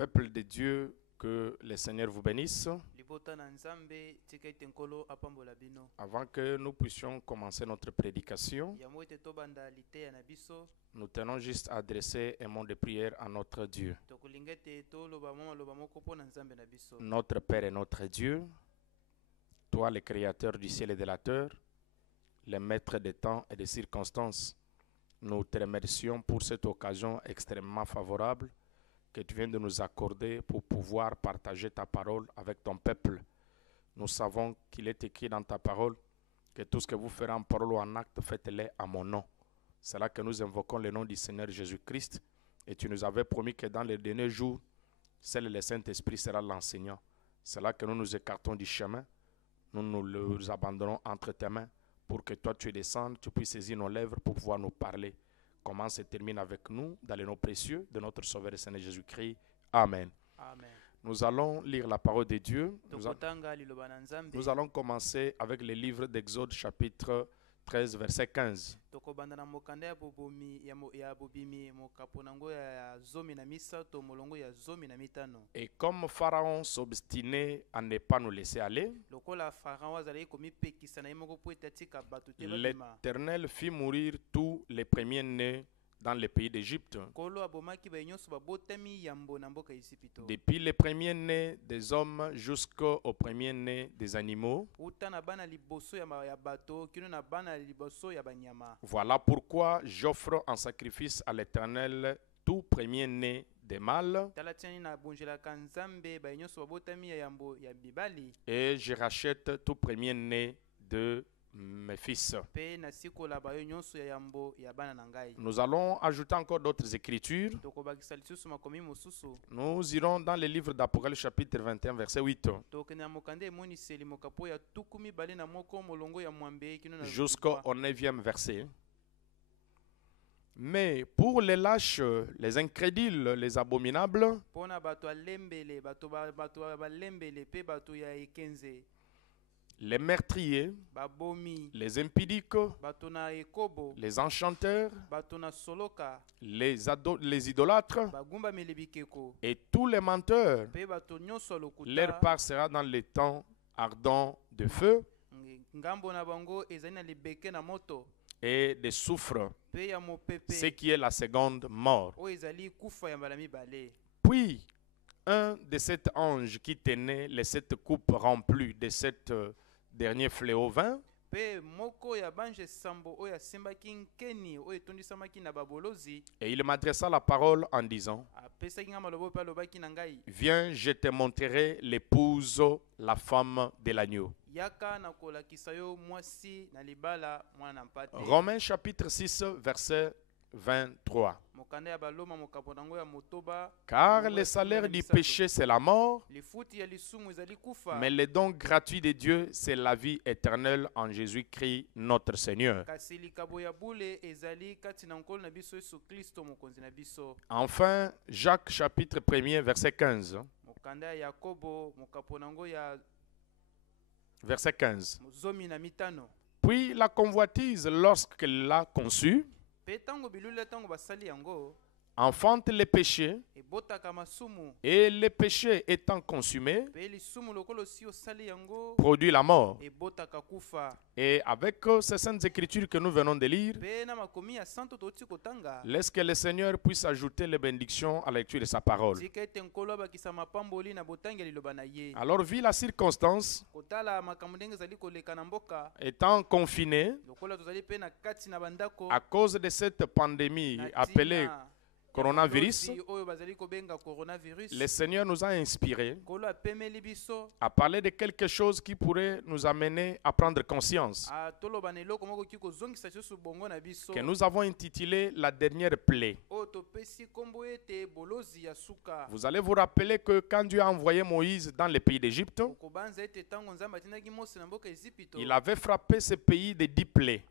Peuple de Dieu, que le Seigneur vous bénisse. Avant que nous puissions commencer notre prédication, nous tenons juste à adresser un mot de prière à notre Dieu. Notre Père et notre Dieu, toi le Créateur du ciel et de la terre, le Maître des temps et des circonstances, nous te remercions pour cette occasion extrêmement favorable que tu viens de nous accorder pour pouvoir partager ta parole avec ton peuple. Nous savons qu'il est écrit dans ta parole que tout ce que vous ferez en parole ou en acte, faites-le à mon nom. C'est là que nous invoquons le nom du Seigneur Jésus-Christ. Et tu nous avais promis que dans les derniers jours, seul le Saint-Esprit sera l'enseignant. C'est là que nous nous écartons du chemin. Nous nous abandonnons entre tes mains pour que toi tu descendes, tu puisses saisir nos lèvres pour pouvoir nous parler. Commence et termine avec nous dans les noms précieux de notre Sauveur et Seigneur Jésus-Christ. Amen. Amen. Nous allons lire la parole de Dieu. Nous allons commencer avec le livre d'Exode chapitre 13 verset 15. Et comme Pharaon s'obstinait à ne pas nous laisser aller, l'Éternel fit mourir tous les premiers-nés dans le pays d'Égypte. Depuis les premiers-nés des hommes jusqu'aux premiers-nés des animaux. Voilà pourquoi j'offre en sacrifice à l'Éternel tout premier-né des mâles. Et je rachète tout premier-né de mes fils. Nous allons ajouter encore d'autres écritures. Nous irons dans le livre d'Apocalypse chapitre 21 verset 8 jusqu'au 9e verset. Mais pour les lâches, les incrédules, les abominables, les meurtriers, les impudiques, les enchanteurs, les idolâtres et tous les menteurs, leur part sera dans les temps ardents de feu et de soufre, ce qui est la seconde mort. Puis, un de sept anges qui tenait les 7 coupes remplies de 7 derniers fléaux vint, et il m'adressa la parole en disant: viens, je te montrerai l'épouse, la femme de l'agneau. Romains chapitre 6 verset 23. Car le salaire du péché c'est la mort, mais le don gratuit de Dieu c'est la vie éternelle en Jésus-Christ notre Seigneur. Enfin, Jacques chapitre 1er verset 15. Verset 15. Puis la convoitise, lorsqu'elle l'a conçue, enfante le péché, et le péché étant consumé, produit la mort. Et avec ces saintes écritures que nous venons de lire, laisse que le Seigneur puisse ajouter les bénédictions à la lecture de sa parole. Alors, vu la circonstance, étant confiné à cause de cette pandémie appelée coronavirus, le Seigneur nous a inspirés à parler de quelque chose qui pourrait nous amener à prendre conscience, que nous avons intitulé la dernière plaie. Vous allez vous rappeler que quand Dieu a envoyé Moïse dans le pays d'Égypte, il avait frappé ce pays de 10 plaies.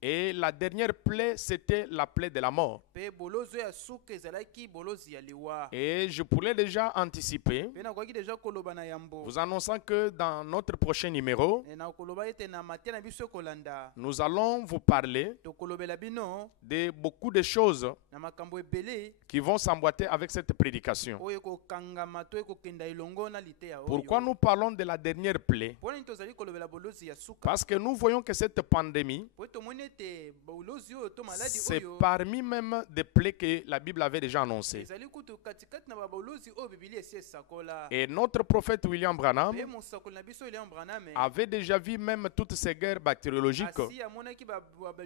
Et la dernière plaie, c'était la plaie de la mort. pe bolozo ya suka ezalaki bolozi ya liwa. Et je pourrais déjà anticiper, Pe nakoki deja koloba na yambo. vous annonçant que dans notre prochain numéro, Na koloba ete na matia na biso kolanda. nous allons vous parler To kolobela bino de beaucoup de choses na makambo ebele qui vont s'emboîter avec cette prédication. oyo kokangama to ekokenda elongo na liteya oyo. Pourquoi nous parlons de la dernière plaie? Pona nini tozali kolobela bolozi ya suka? Parce que nous voyons que cette pandémie, Po tomoni ete bolozi oyo to maladi c'est oyo parmi même des plaies que la Bible avait déjà annoncées. ezali kutu katikati na babolozi oyo bibili esi esakola. Et notre prophète William Branham Pe mosakoli na biso William Branham avait déjà vu même toutes ces guerres bactériologiques. asi amonaki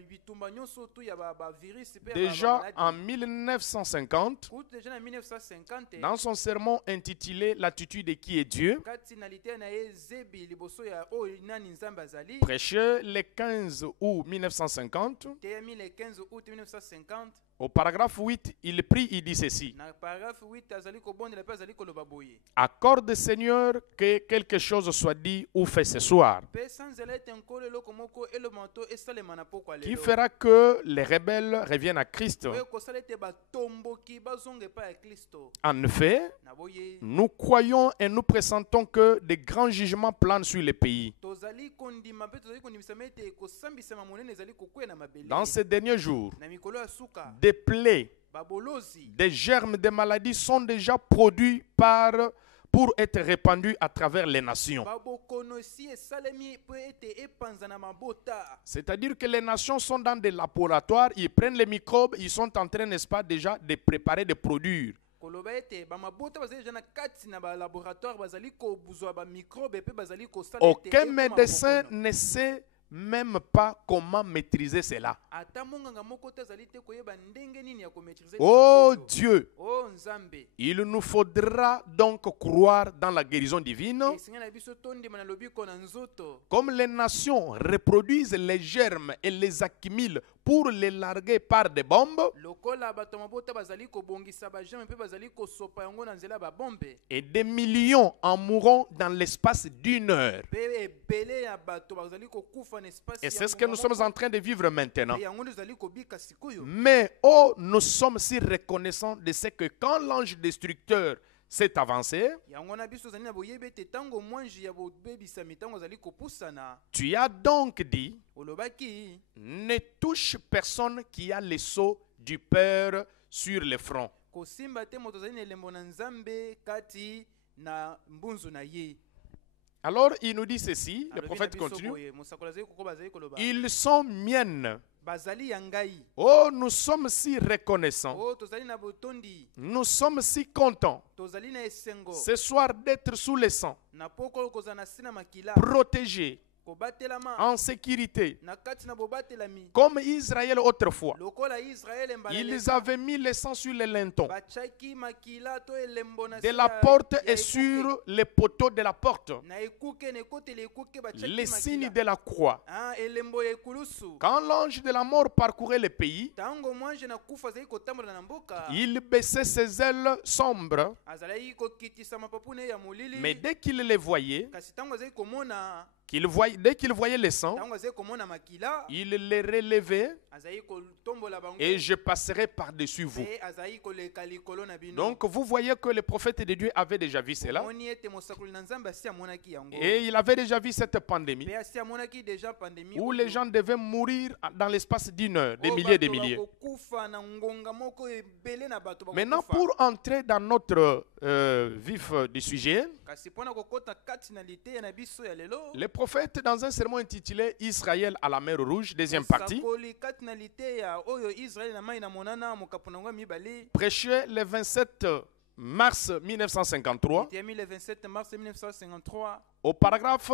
bitumba nyonso tu ya bavirus pe ya Déjà bamaladi. en 1950, Kutu deja na 1950 dans son sermon intitulé L'attitude de qui est Dieu, kati na liteya na ye zebi liboso ya oyo nani nzambe azali prêché le 15 août 1950, te ya 15 août 1950 au paragraphe 8, il prie, il dit ceci. na paragraphe 8 azali kobondela pe azali koloba boye Accorde, Seigneur, que quelque chose soit dit ou fait ce soir, pe sanzela ete nkolo eloko moko eloba to esalema na pokwa qui lelo fera que les rebelles reviennent à Christ. oyo kosala ete batomboki bazonga epai ya kristo En effet, na boye nous croyons et nous pressentons que de grands jugements planent sur les pays. tozali kondima mpe tozali kondimisama ete kosambisama monene ezali kokwea na mabele Dans ces derniers jours, na mikolo ya suka des plaies, babolozi des germes, des maladies sont déjà produits pour être répandus à travers les nations. babokono esi esalemi mpo ete epanza na mabota C'est-à-dire que les nations sont dans des laboratoires, ils prennent les microbes, ils sont en train, n'est-ce pas, déjà de préparer, de produire. koloba ete bamabota bazali deja na kati na balaboratoire bazali kobuzwa bamicrobe mpe bazali kosala ete Aucun ekoma médecin bokono. ne sait même pas comment maîtriser cela. ata monganga moko te azali te koyeba ndenge nini ya komaîtrise Oh Dieu, o nzambe il nous faudra donc croire dans la guérison divine. esenga na biso tondima na lobiko na nzoto Comme les nations reproduisent les germes et les accumulent pour les larguer par des bombes, lokola bato mabota bazali kobongisa bajame mpe bazali kosopa yango na nzela ya babombe et des millions en mourront dans l'espace d'une heure. mpe ebele ya bato bazali kokufa na espace Et c'est ce que nous sommes en train de vivre maintenant. yango nde ezali kobika sikoyo Mais oh, nous sommes si reconnaissants de ce que quand l'ange destructeur s'est avancé, yango na biso ozali na boyebi ete ntango mwanji ya bobebisami ntango azali kopusana tu as donc dit, olobaki ne touche personne qui a le sceau du Père sur le front. kosimba te moto azali na elembo na nzambe kati na mbunzu na ye. Alors il nous dit ceci, le Alobi na prophète biso continue, boye, mosakoli azali kokoba azali koloba ils sont miennes. bazali ya ngai Oh, nous sommes si reconnaissants. o tozali na botondi Nous sommes si contents tozali na esengo ce soir d'être sous le sang, na pokolo kozala na se na makila protégés, kobatelama en sécurité, na kati na bobatelami comme Israël autrefois. lokola Israele mbala Ils avaient mis le sang sur les lintons batiaki makila to elembo na de se la ya- porte ya et ekuke. sur les poteaux de la porte, na ekuke na ekotela ekuke batiaki les signes makila de la croix. Ah, elembo ya ekulusu Quand l'ange de la mort parcourait le pays, ntango mwanje na kufa azali kotambola na mboka il baissait ses ailes sombres, azalaki kokitisa mapapu na ye ya molili mais dès qu'il les voyait, kasi ntango azali komona dès qu'il voyait le sang, ntango azali komona makila il les relevait azali kotombola bango et je passerai par-dessus vous. mpe azali koleka likolo na bino. Donc vous voyez que le prophète de Dieu avait déjà vu cela omoni ete mosakoli na nzambe asi amonaki yango et il avait déjà vu cette pandémie mpe asi amonaki deja pandemie où oyo, les gens devaient mourir dans l'espace d'une heure, des oyo milliers et des bato milliers. bakokufa na ngonga moko ebele na bato Maintenant, bakokufa. pour entrer dans notre vif du sujet, kasi mpona kokota kati na liteya na biso ya lelo le prophète, dans un sermon intitulé Israël à la mer Rouge, deuxième partie, mosakoli kati na liteya oyo israele na mai na monana mokapo na yango ya mibale prêchait le 27 mars 1953, eteyami le 27 mars 1953 au paragraphe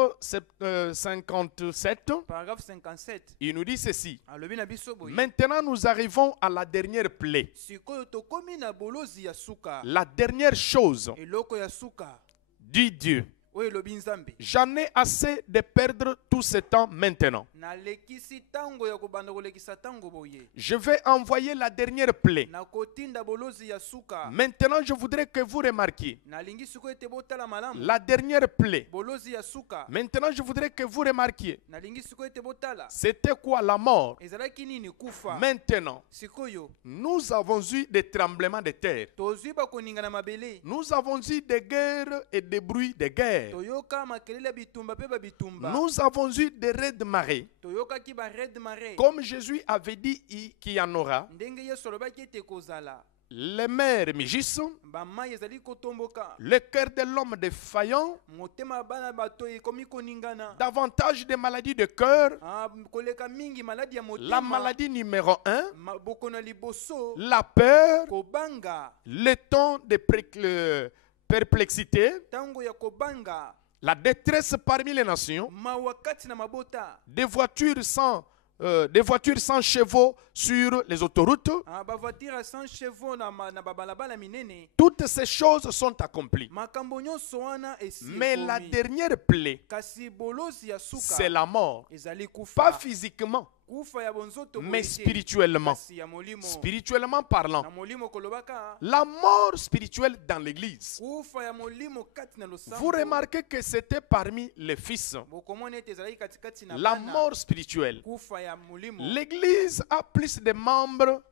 57, paragraphe 57 il nous dit ceci. alobi na biso boye Maintenant, nous arrivons à la dernière plaie, sikoyo tokomi na bolozi ya suka la dernière chose, eloko ya suka dit Dieu. oyo elobi nzambe j'en ai assez de perdre tout ce temps maintenant. nalekisi ntango ya kobanda kolekisa ntango boye Je vais envoyer la dernière plaie. nakotinda bolozi ya suka Maintenant, je voudrais que vous remarquiez nalingi sikoyo ete botala malamu la dernière plaie. bolozi ya suka Maintenant, je voudrais que vous remarquiez. nalingi sikoyo ete botala C'était quoi la mort? ezalaki nini kufa Maintenant, sikoyo nous avons eu des tremblements de terre. tozwi bakoninga na mabele Nous avons eu des guerres et des bruits de guerre. toyoka makelele ya bitumba mpe babitumba Nous avons eu des raids de marée. toyokaki bared mare Comme Jésus avait dit qu'il y en aura, ndenge yesu alobaki ete kozala les mers mugissent, bamai ezali kotomboka le cœur de l'homme défaillant, motema ya bana bato ekomi koningana davantage de maladies de cœur, koleka mingi maladi ya la motema maladie numéro 1, bokono ya liboso la peur, kobanga le temps de perplexité, ntango ya kobanga la détresse parmi les nations, mawa kati na mabota des voitures sans chevaux sur les autoroutes. bavoitire ya 100 chevaux na babalabala minene Toutes ces choses sont accomplies. makambo nyonso wana Mais la esikomi dernière plaie, kasi bolozi ya c'est suka la mort. ezali Pas kufa physiquement, kufa ya bonzoto mais boye te, spirituellement. kasi ya molimo Spirituellement parlant. na molimo kolobaka La mort spirituelle dans l'église. kufa ya molimo kati na Vous losambo remarquez que c'était parmi les fils. bokomona ete ezalaki katikati na La bana mort spirituelle. kufa ya molimo L'église a plus de membres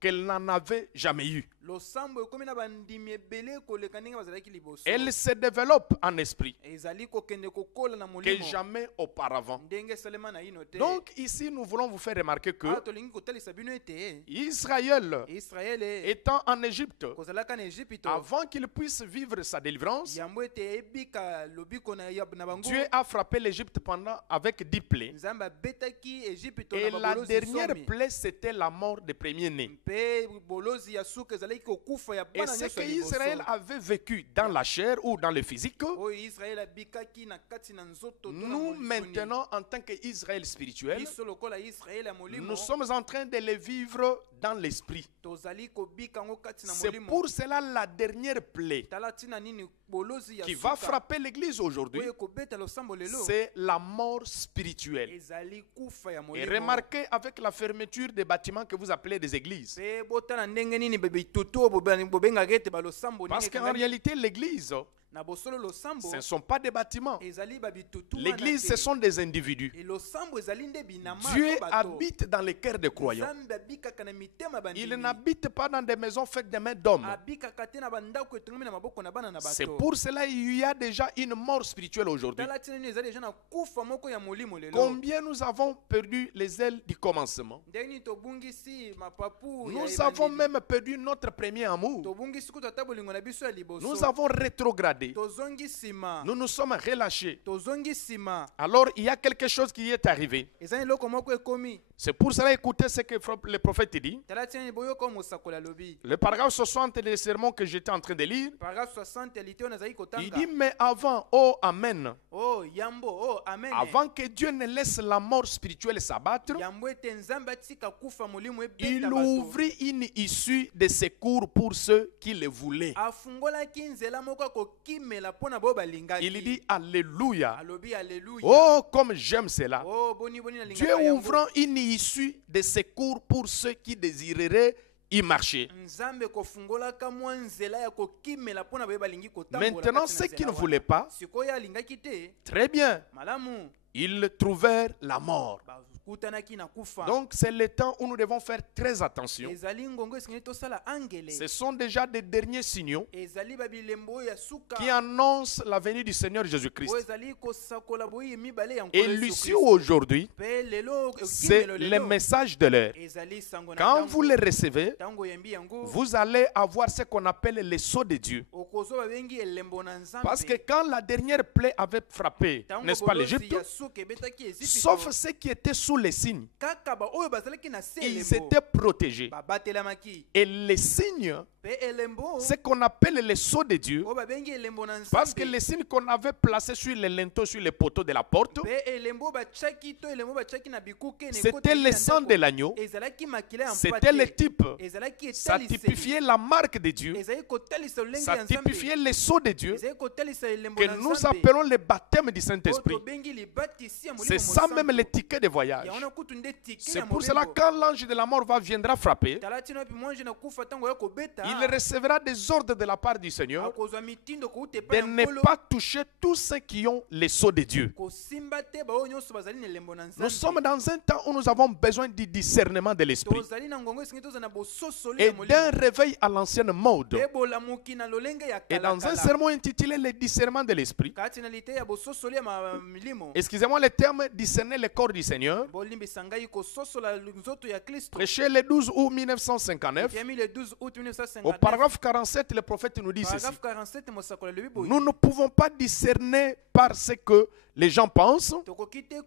qu'elle n'en avait jamais eu. losambo ekomi na bandimi ebele koleka ndenge bazalaki liboso Elle se développe en esprit ezali kokende kokola na que molimo jamais auparavant. ndenge esalema na ino te Donc ici, nous voulons vous faire remarquer que tolingi kotalisa bino ete Israël, israele étant en Égypte, kozalaka na egypte avant qu'il puisse vivre sa délivrance, yambo ete ebika lobiko na bango Dieu a frappé l'Égypte pendant avec 10 plaies. nzambe abetaki egypte Et na la babolozi dernière zomi plaie, c'était la mort des premiers-nés. mpe bolozi ya suka ezalaki kokufa ya Et bana ce nyonso ya qu'Israël liboso avait vécu dans la chair ou dans le physique, oyo israele abikaki na kati na nzoto to na nous mosuni. maintenant, en tant qu'Israël spirituel, biso lokola israele ya molimo nous sommes en train de les vivre dans l'esprit. tozali kobika yango kati na C'est molimo pour cela la dernière plaie tala ntina nini bolozi ya qui va suka frapper l'Église aujourd'hui, oyo ekobeta losambo lelo c'est la mort spirituelle. ezali kufa ya Et molimo remarquez avec la fermeture des bâtiments que vous appelez des églises. mpe botala ndenge nini bitutu oyo bobengaka ete balosambo Parce qu'en réalité, l'église, na bosolo losambo ce ne sont pas des bâtiments. ezali babitutu L'église, ce sont des individus. e losambo ezali nde binama Dieu to bato. habite dans les cœurs des croyants. nzambe abikaka na mitema Il bandimi n'habite pas dans des maisons faites de mains d'hommes. abikaka te na bandako etongami na maboko na bana na C'est bato pour cela qu'il y a déjà une mort spirituelle aujourd'hui. tala ntina nini ezali deja na kufa moko ya molimo lelo Combien nous avons perdu les ailes du commencement? ndenge nini tobungisi mapapu ya Nous avons ebandeli. même perdu notre premier amour. tobungisi kutu ata bolingo na biso ya liboso Nous avons rétrogradé. tozongi nsima Nous nous sommes relâchés. tozongi nsima Alors il y a quelque chose qui est arrivé. eza eloko moko ekomi C'est pour cela, écoutez ce que le prophète dit. tala ntina nini boyoka mosakoli alobi Le paragraphe 60 des sermons que j'étais en train de lire, paragraphe 60 ya lite oyo nazali il kotanga dit, mais avant, oh Amen, oh yambo oh amen avant que Dieu ne laisse la mort spirituelle s'abattre, yambo ete nzambe atika kufa molimo il ebeta bato ouvrit une issue de secours pour ceux qui le voulaient. afungolaki nzela moko ya kokimela mpo na boyo balingaki Il dit Alléluia. alobi alleluya Oh, comme j'aime cela. oh boni boni Dieu nalingaka yango ouvrant une issue de secours pour ceux qui désireraient y marcher. nzambe kofungolaka mwa nzela ya kokimela mpo na boye balingi kotambola Maintenant, kati na ceux qui nzela ne wana. voulaient pas, sikoyo alingaki te très bien, malamu ils trouvèrent la mort. bakutanaki na kufa Donc, c'est le temps où nous devons faire très attention. ezali ngongo esengeli tosala angele Ce sont déjà des derniers signaux ezali babilembo oyo ya suka qui annoncent la venue du Seigneur oyo Jésus-Christ. ezali kosakola boye mibale ya Et nkolo Yesu l'issue Kristo. aujourd'hui, mpe lelo c'est okimelo le lelo message de l'heure. ezali sango na Quand ntango. vous les recevez, ntango oyembi yango vous allez avoir ce qu'on appelle les sceaux de Dieu. okozwa babengi elembo na nzambe Parce que quand la dernière plaie avait frappé, ntango n'est-ce pas, bolozi l'Égypte, ya suka ebetaki Ejipito, sauf ceux qui étaient sous sous les signes, kaka baoyo bazalaki na se ils elembo étaient protégés. babatelamaki Et les signes, pe elembo ce qu'on appelle les sceaux de Dieu, oyo babengi elembo na parce que nzambe les signes qu'on avait placés sur les linteaux, sur les poteaux de la porte, pe elembo batiaki to elembo batiaki na bikuke c'était le sang de l'agneau, ezalaki makila ya c'était le mpate type. ezalaki Ça etaliseli typifiait la marque de Dieu, ezalaki kotalisa lolenge ça ya nzambe typifiait les sceaux de Dieu, ezalaki kotalisa elembo que na nous nzambe appelons le baptême du oyo Saint-Esprit. tobengi libatisi ya molimo C'est ça même mosantu le ticket de voyage. yango na kutu nde tike C'est ya pour cela mobembo quand l'ange de la mort viendra frapper, tala tina epi mwanji na kufa ntango ya kobeta il recevra des ordres de la part du Seigneur akozwa mitindo kouta de epai ya ne nkolo pas toucher tous ceux qui ont les sceaux de Dieu. kosimba te baoyo nyonso bazali na elembo na Nous sommes nzambe dans un temps où nous avons besoin du discernement de l'esprit tozali na ngongo esengi tozala na bososoli et ya d'un molimo réveil à l'ancienne mode. mpe bolamuki na lolenge ya Et dans un kalakala sermon intitulé Le discernement de l'esprit, kati na lite ya bososoli ya milimo excusez-moi le terme discerner le corps du Seigneur, bolimbisa ngai kososola nzoto ya kristo prêché le 12 août 1959, epemi le 12 août au 1959 paragraphe 47, le prophète nous dit ceci. paragraphe 47 mosakolo alobi boye Nous ne pouvons pas discerner par ce que les gens pensent, tokoki te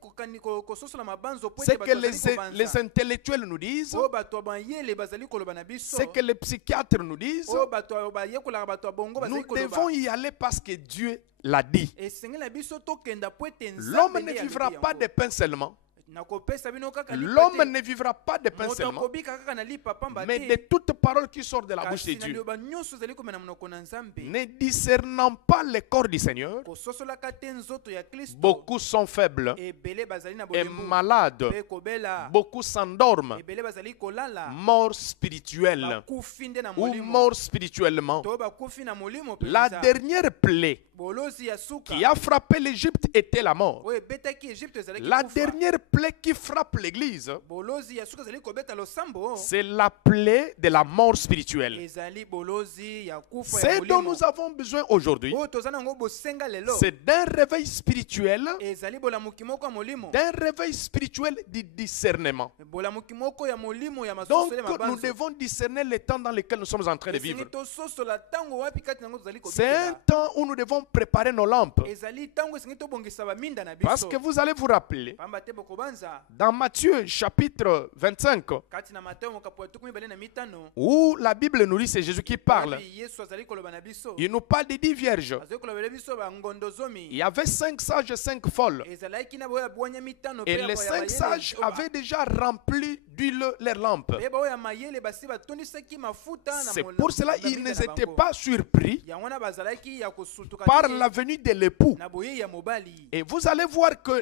kososola mabanzo po ce ete que bato bazali les kobanza intellectuels nous disent, oyo bato ya mayele bazali koloba na biso ce que les psychiatres nous disent. oyo bato bayekolaka bato ya bongo bazali Nous devons koloba y aller parce que Dieu l'a dit. esengeli na biso tokenda po ete L'homme nzambe ne nde vivra alobi pas yango. de pain seulement. nakopesa bino kaka L'homme lipa ne vivra pas de te pain moto seulement, akobika kaka na lipa pamba mais te de toute parole qui sort de la bouche de kasi na Dieu. liloba nyonso ezali komena monoko na nzambe Ne discernant pas le corps du Seigneur, kososolaka te nzoto ya kristo beaucoup sont faibles ebele bazali na et bolembu malades. mpe kobela Beaucoup s'endorment, ebele bazali kolala morts spirituels bakufi nde na ou molimo morts spirituellement. to bakufi na molimo La mpenza dernière plaie bolozi ya suka qui a frappé l'Égypte était la mort. oyo ebetaki egypte ezalaki La kufa dernière plaie qui frappe l'Église, bolozi ya suka ezali kobeta losambo c'est la plaie de la mort spirituelle. ezali bolozi ya kufa ya C'est dont molimo nous avons besoin aujourd'hui, oyo toza nango bosenga lelo c'est d'un réveil spirituel, ezali bolamuki moko ya molimo d'un réveil spirituel du discernement. bolamuki moko ya molimo ya Donc, masosoli ya nous mabanzo devons discerner le temps dans lequel nous sommes en train de esengi vivre. tososola ntango wapi kati nango tozali C'est un kobikela temps où nous devons préparer nos lampes. ezali ntango esengi tobongisa baminda na Parce biso que vous allez vous rappeler, pamba te bokobanza dans Matthieu chapitre 25, kati na Mateo mokapo ya 25 où la Bible nous dit, c'est Jésus qui parle. wapi yesu azali koloba na biso Il nous parle de 10 vierges. azali kolobela biso bangondo Il zomi y avait 5 sages et 5 folles. ezalaki na baoyo ya bwanya mitano Et mpe ya les ya 5 mayele sages oyo avaient déjà rempli d'huile leurs lampes. mpe baoyo ya mayele basi batondisaki mafuta na C'est mola- pour cela na qu'ils minda na n'étaient bango. pas surpris yango wana bazalaki ya kosutuka par te la venue de l'époux. na boyei ya mobali Et vous allez voir que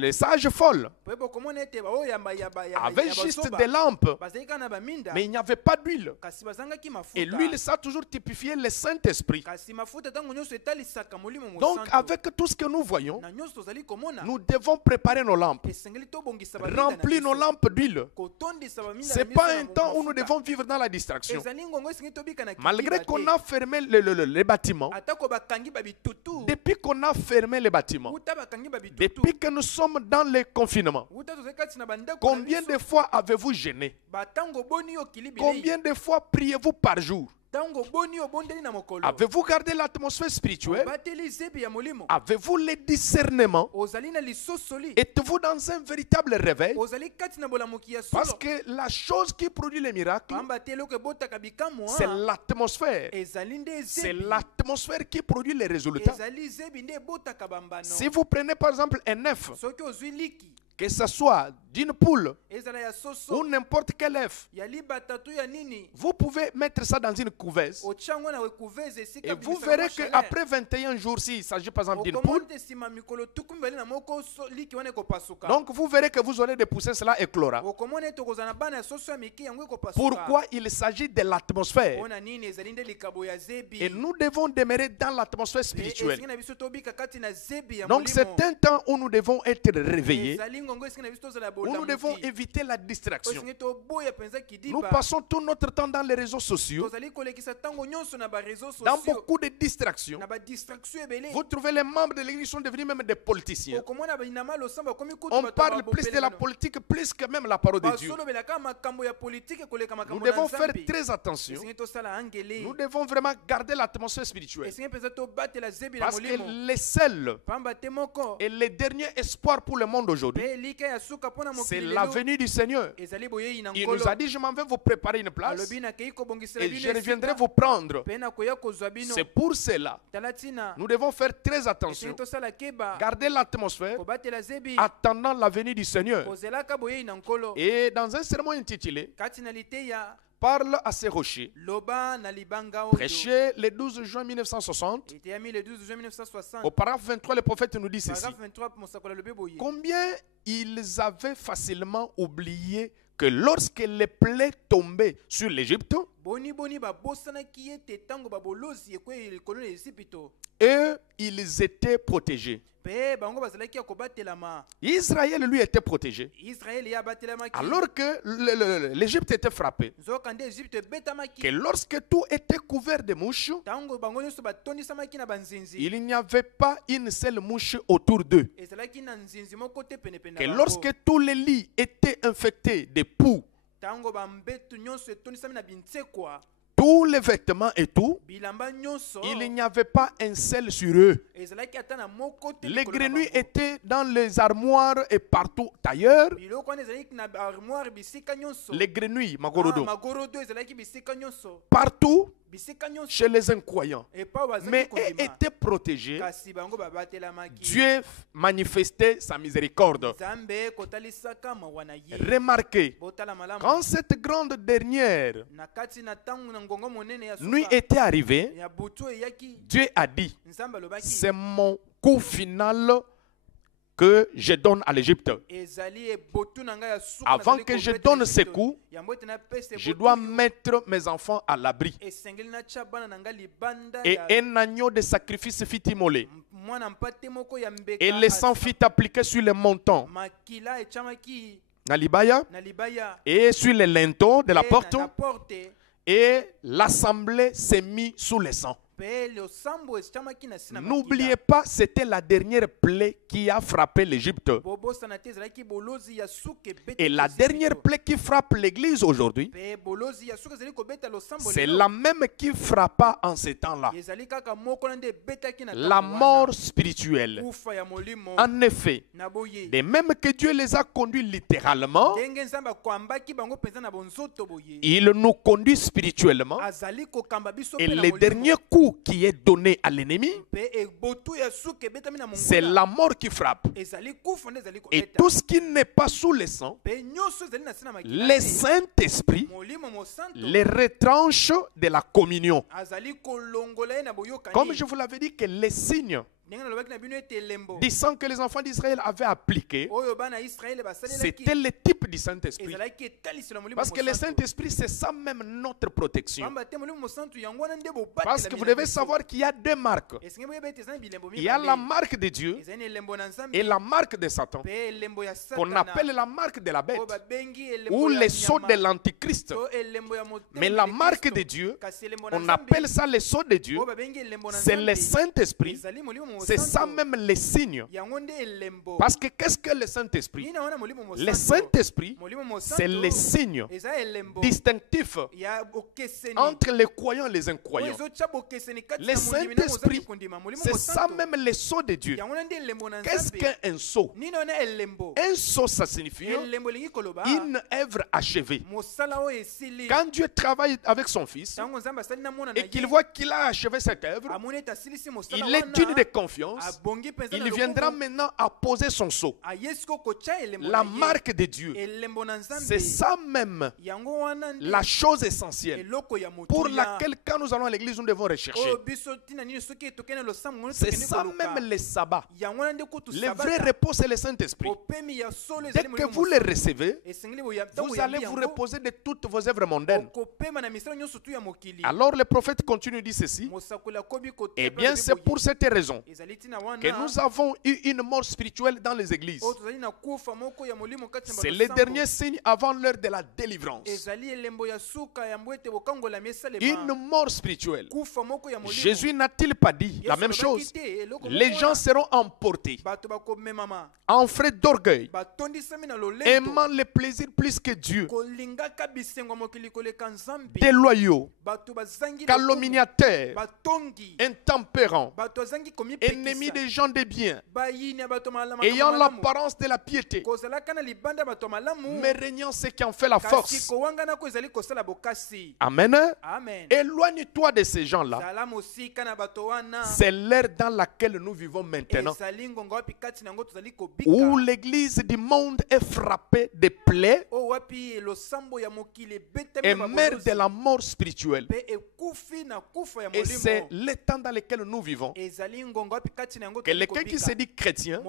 les sages folles mpe bokomona ete baoyo avaient juste bazoba des lampes, bazalaki kaka na baminda mais il n'y avait pas d'huile. kasi bazangaki Et mafuta l'huile, ça a toujours typifié le Saint-Esprit. kasi mafuta ntango nyonso etalisaka molimo Donc, mosantu avec tout ce que nous voyons, na nyonso tozali komona nous devons préparer nos lampes, esengeli tobongisa baminda na remplir nos biso. lampes d'huile. kotondisa baminda Ce na n'est biso pas na un temps où nous mafuta. devons vivre dans la distraction. ezali ngongo esengeli tobika na Malgré kikiba qu'on te. a fermé les bâtiments, atako bakangi babitutu depuis qu'on a fermé les bâtiments, uta bakangi babitutu depuis que nous sommes dans le confinement, uta tozali kati na bandako na combien biso. de fois avez-vous gêné? batango boni yo kili bilei Combien de fois priez-vous par jour? ntango boni yo bondeli na mokolo Avez-vous gardé l'atmosphère spirituelle? bateli zebi ya molimo Avez-vous le discernement? ozali na lisosoli Êtes-vous dans un véritable réveil? ozali kati na bolamuki ya Parce solo que la chose qui produit les miracles, pamba te eloko ebotaka bikamwa c'est l'atmosphère. ezali nde C'est zebi l'atmosphère qui produit les résultats. ezali zebi nde ebotaka bambano Si vous prenez par exemple un œuf, soki ozwi liki que ce soit d'une poule ezala ya soso ou n'importe quel œuf, ya libata to ya nini vous pouvez mettre ça dans une couveuse otia yango na ekuveze esika et vous bimisaka verrez chaleur. qu'après 21 jours, s'il s'agit par exemple d'une poule, okomona te nsima mikolo tuku mibale na moko liki wana ekopasuka donc vous verrez que vous aurez des poussins, cela éclora. okomona ete okozala na bana ya soso ya mike yango ekopasuka Pourquoi? Il s'agit de l'atmosphère. mpona nini ezali nde likabo ya zebi Et nous devons demeurer dans l'atmosphère E spirituelle. esengi na biso tobika kati na zebi ya Donc c'est molimo un temps où nous devons être réveillés, ezali ngongo esengi na biso tozala ya où nous devons bolamuki éviter la distraction. esengi toboya mpenza Nous kidiba passons tout notre temps dans les réseaux sociaux, tozali kolekisa ntango nyonso na bareseau dans sociaux beaucoup de distractions. na badistraction ebele Vous trouvez les membres de l'église sont devenus même des politiciens. okomona bainama losambo bakomi kutu On bato parle babopelelano. plus de la politique, plus que même la parole de Dieu. basolobelaka makambo ya politike koleka Nous makambo na devons faire nzambe très attention. esengi tosala angele Nous devons vraiment garder l'atmosphère spirituelle. esengi mpenza tobatela zebi na Parce que molimo les seuls pamba te moko et les derniers espoirs pour le monde aujourd'hui, mpe elika ya suka mpona C'est mokili la lelo venue du Seigneur. ezali boyei na Il nous nkolo a dit, je m'en vais vous préparer une place alobi nakei kobongisela et bino je reviendrai esika vous prendre. mpe nakoya kozwa bino C'est pour cela, tala ntina nous devons faire très attention. esengi tosala keba Garder l'atmosphère, kobatela zebi attendant la venue du Seigneur. kozelaka boyei na nkolo Et dans un sermon intitulé, kati na liteya Parle à ces rochers. loba na libanga oyo Prêché le 12 juin 1960. eteyami le 12 juin 1960 Au paragraphe 23, le prophète nous dit ceci. paragraphe 23 mosakoli alobi boye Combien ils avaient facilement oublié que lorsque les plaies tombaient sur l'Égypte, boni babosanaki ete ntango babolozi ekwei likolo na esipito eux, ils étaient protégés. mpe bango bazalaki ya kobatelama Israël, lui, était protégé. israele ye abatelamaki Alors que l'Égypte était frappée. nzoka nde egypte ebetamaki Que lorsque tout était couvert de mouches, ntango bango nyonso batondisamaki na banzinzi il n'y avait pas une seule mouche autour d'eux. ezalaki na nzinzi moko te penepene Que na bango lorsque tous les lits étaient infectés de poux, ntango bambetu nyonso etondisami na bintsekwa tous les vêtements et tout, bilamba nyonso il n'y avait pas un seul sur eux. ezalaki ata na moko te Les likolo na grenouilles bango. étaient dans les armoires et partout ailleurs. biloko wana ezalaki na armoire bisika nyonso Les grenouilles, Ah, Magorodo, magorodo ezalaki bisika nyonso partout bisika nyonso chez les incroyants. epa bazalaki Mais eux kondima étaient protégés. kasi bango babatelamaki Dieu manifestait sa miséricorde. nzambe kotalisaka mawa na ye Remarquez, botala malamu quand cette grande dernière na kati na ntango na ngongo monene ya nuit suka était arrivée, ya butu eyaki Dieu a dit, nzambe alobaki c'est mon coup final que je donne à l'Égypte. ezali ebotu na ngai ya suka Avant nazali que je kobeta donne Ejipito. ces coups, yango ete napesa je ebotu dois oyo, mettre mes enfants à l'abri. esengeli natya bana na ngai libanda Et ya un agneau de sacrifice fut immolé. mwana mpate moko ya mbeka Et le sang fut appliqué sur les montants, makila etiamaki na libaya, na libaya et sur les linteaux de la pe porte, na porte et l'assemblée s'est mise sous le sang. pe losambo etiamaki na si na N'oubliez pas, c'était la dernière plaie qui a frappé l'Égypte. bobosana te ezalaki bolozi ya suka ebeti Et la dernière plaie qui frappe l'Église aujourd'hui, pe bolozi ya suka ezali kobeta losambo c'est lelo. la même qui frappa en ces temps-là. ezali kaka moko na nde ebetaki na La ntango mort wana. spirituelle. kufa ya molimo En effet, na boye de même que Dieu les a conduits littéralement, ndenge nzambe akwambaki bango mpenza na bonzoto boye il nous conduit spirituellement. azali kokamba biso Et mpe na le molimo. dernier coup qui est donné à l'ennemi, mpe ebotu ya suka ebetami na c'est monguna la mort qui frappe. ezali kufa nde ezali Et kobeta tout ce qui n'est pas sous le sang, mpe nyonso ezali na se na makila le te. Saint-Esprit molimo mosanto les retranche de la communion. azali kolongola ye na boyokani Comme je vous l'avais dit, que les signes ndenge nalobaki na bino ete elembo disant que les enfants d'Israël avaient appliqué, oyo bana ya israele basalelaki c'était le type du Saint-Esprit. ezalaki etaliselo molimo Parce que le mosanto Saint-Esprit, c'est ça même notre protection. pamba te molimo mosanto yango wana nde Parce que vous devez savoir qu'il y a deux marques. esengi boyeba ete eza na bilembo Il y a la mibale marque de Dieu ezali na elembo na nzambe et la marque de Satan, mpe elembo ya qu'on satana appelle la marque de la bête, oyo babengi ou elembo ya le sceau de nyama l'antichrist. to elembo ya motema Mais la ya marque Kristo. de Dieu, kasi elembo na on nzambe appelle ça le sceau de Dieu, oyo babengi elembo na c'est le nzambe Saint-Esprit, ezali molimo c'est ça mosanto même les signes. yango nde elembo Parce que qu'est-ce que le Saint-Esprit? nina wana molimo Le mosanto Saint-Esprit, molimo c'est les mosanto signes eza elembo distinctifs ya bokeseni entre les croyants et les oyo incroyants. ezotya bokeseni kati Le na mondimi na Saint-Esprit, mozali kondima molimo c'est ça mosanto même le sceau de Dieu. yango wana nde elembo na Qu'est-ce nzambe qu'un sceau? nina wana elembo Un sceau, ça signifie elembo elingi koloba une œuvre achevée. mosala oyo esili Quand Dieu travaille avec son Fils ntango nzambe asali na mwana na et qu'il ye voit qu'il a achevé cette œuvre, amoni ete asilisi mosala il est digne de wana confiance. abongi mpenza na Il viendra lokumu maintenant à poser son sceau. ayesi kokotya elembo La na ye marque de Dieu. elembo na C'est nzambe ça même yango wana nde la chose essentielle eloko ya pour motuya laquelle quand nous allons à l'église, nous devons rechercher. oyo biso ntina nini soki tokende losambo ngono C'est tokende ça koluka même le sabbat. yango wana nde kutu Le vrai sabata repos, c'est le Saint-Esprit. opemi ya solo Dès ezali que molimo vous le recevez, esengeli vous allez vous reposer de toutes vos œuvres mondaines. okopema na misala nyonso tu ya mokili Alors le prophète continue, dit ceci. mosakoli akobi Eh bien, c'est pour cette raison ezali ntina wana que nous avons eu une mort spirituelle dans les églises. oyo tozali na kufa moko ya molimo kati na C'est bato le sambo. dernier signe avant l'heure de la délivrance. Une mort spirituelle. Jésus n'a-t-il pas dit la même chose? Les gens seront emportés en frais d'orgueil, aimant les plaisirs plus que Dieu, déloyaux, calomniateurs, intempérants, ennemis des gens de bien, ayant l'apparence de la piété, mais régnant ce qui en fait la force. Amen. Éloigne-toi de ces gens-là. C'est l'ère dans laquelle nous vivons maintenant, où l'église du monde est frappée de plaies et meurt de la mort spirituelle. Et c'est le temps dans lequel nous vivons. Que quelqu'un qui se dit chrétien,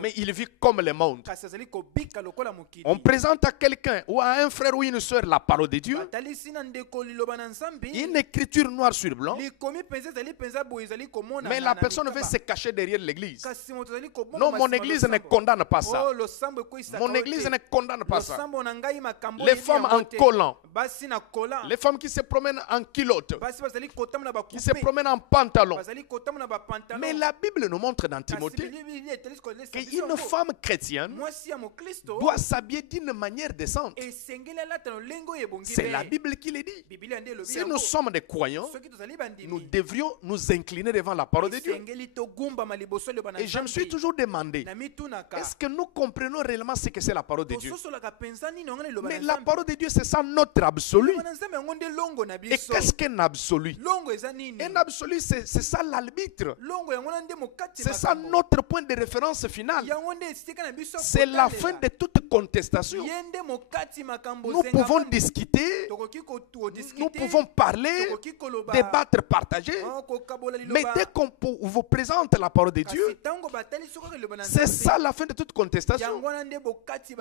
mais il vit comme le monde. On présente à quelqu'un ou à un frère ou une soeur la parole de Dieu, une écriture noire sur blanc, mais la personne veut se cacher derrière l'église. Non, mon église ne condamne pas ça. Mon église ne condamne pas ça. Les femmes en collant, les femmes qui se promènent en culotte, qui se promènent en pantalon. Mais la Bible nous montre dans Timothée qu'une femme chrétienne doit s'habiller d'une manière décente. C'est la Bible qui le dit. Si nous sommes des croyants, nous devrions nous incliner devant la parole de Dieu. Et je me suis toujours demandé, est-ce que nous comprenons réellement ce que c'est la parole de Dieu? Mais la parole de Dieu, c'est ça notre absolu. Et qu'est-ce qu'un absolu? Un absolu, c'est ça l'arbitre. C'est ça notre point de référence final. C'est la fin de toute contestation. Nous pouvons discuter, nous pouvons parler, débattre, partager. Mais dès qu'on vous présente la parole de Dieu, c'est ça la fin de toute contestation.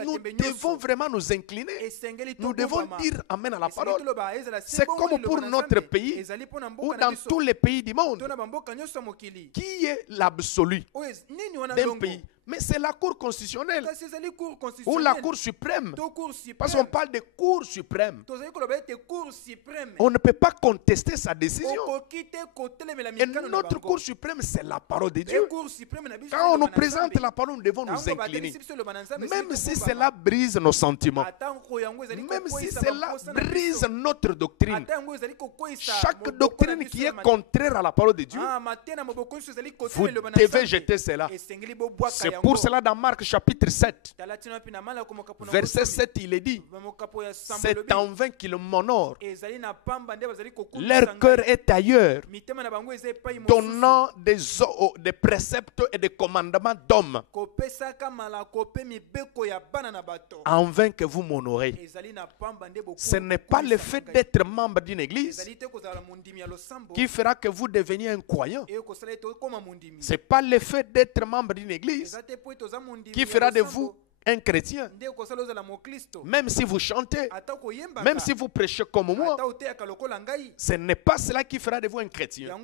Nous devons vraiment nous incliner. Nous devons dire Amen à la parole. C'est comme pour notre pays ou dans tous les pays du monde. Qui est l'absolu d'un pays? Mais c'est la Cour constitutionnelle ou la Cour suprême. Parce qu'on parle de Cour suprême. On ne peut pas contester sa décision. Et notre Cour suprême, c'est la parole de Dieu. Quand on nous présente la parole, nous devons nous incliner. Même si cela brise nos sentiments. Même si cela brise notre doctrine. Chaque doctrine qui est contraire à la parole de Dieu, vous devez jeter cela. C'est pour cela dans Marc chapitre 7, verset 7, il est dit, c'est en vain qu'ils m'honorent. Leur cœur est ailleurs, donnant des préceptes et des commandements d'hommes. En vain que vous m'honorez. Ce n'est pas le fait d'être membre d'une église qui fera que vous deveniez un croyant. Ce n'est pas le fait d'être membre d'une église qui fera de vous un chrétien. Même si vous chantez, même si vous prêchez comme moi, ce n'est pas cela qui fera de vous un chrétien.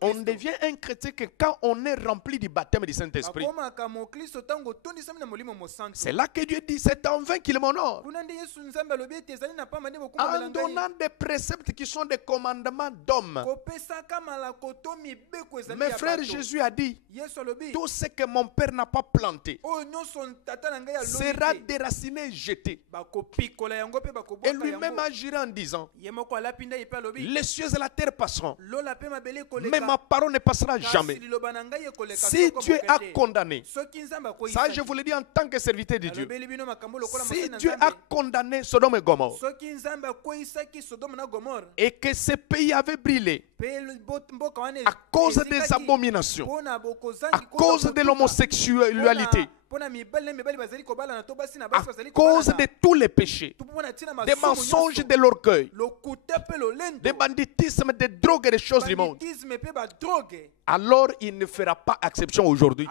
On devient un chrétien que quand on est rempli du baptême du Saint-Esprit. C'est là que Dieu dit, c'est en vain qu'il m'honore. En donnant des préceptes qui sont des commandements d'hommes. Mes frères, Jésus a dit, tout ce que mon Père n'a pas planté sera déraciné, jeté. Et lui-même agira en disant, les cieux et la terre passeront, mais ma parole ne passera jamais. Si Dieu a condamné, ça je vous le dis en tant que serviteur de Dieu, si Dieu a condamné Sodome et Gomorrhe, et que ce pays avait brûlé à cause des abominations, à cause de l'homosexualité, à cause de tous les péchés, des mensonges, de l'orgueil, des banditismes, des drogues et des choses du monde, alors il ne fera pas exception aujourd'hui.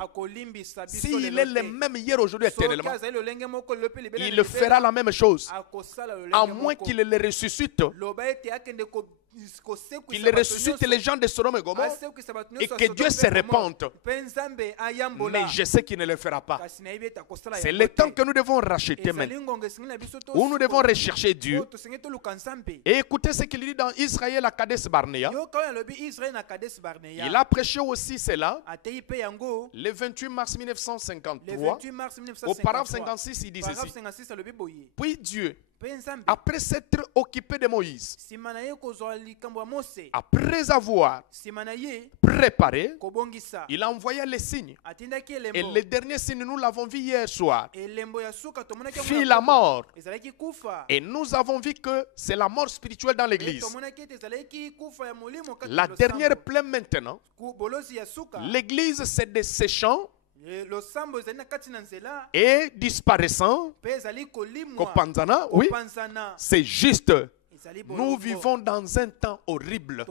S'il est le même hier, aujourd'hui, éternellement, il fera la même chose, à moins qu'il le ressuscite qu'il ressuscite les gens de Sodome et Gomorrhe et que Dieu se répande. Mais je sais qu'il ne le fera pas. C'est le temps que nous devons racheter maintenant, où nous devons rechercher Dieu. Et écoutez ce qu'il dit dans Israël à Kadesh Barnea. Il a prêché aussi cela le 28 mars 1953. Au paragraphe 56, il dit ceci. Puis Dieu, après s'être occupé de Moïse, après avoir préparé, il a envoyé les signes. Et le dernier signe, nous l'avons vu hier soir, fit la mort. Et nous avons vu que c'est la mort spirituelle dans l'église. La dernière plaie maintenant, l'église s'est desséchant et disparaissant. Kopanzana, oui, c'est juste. Nous vivons dans un temps horrible.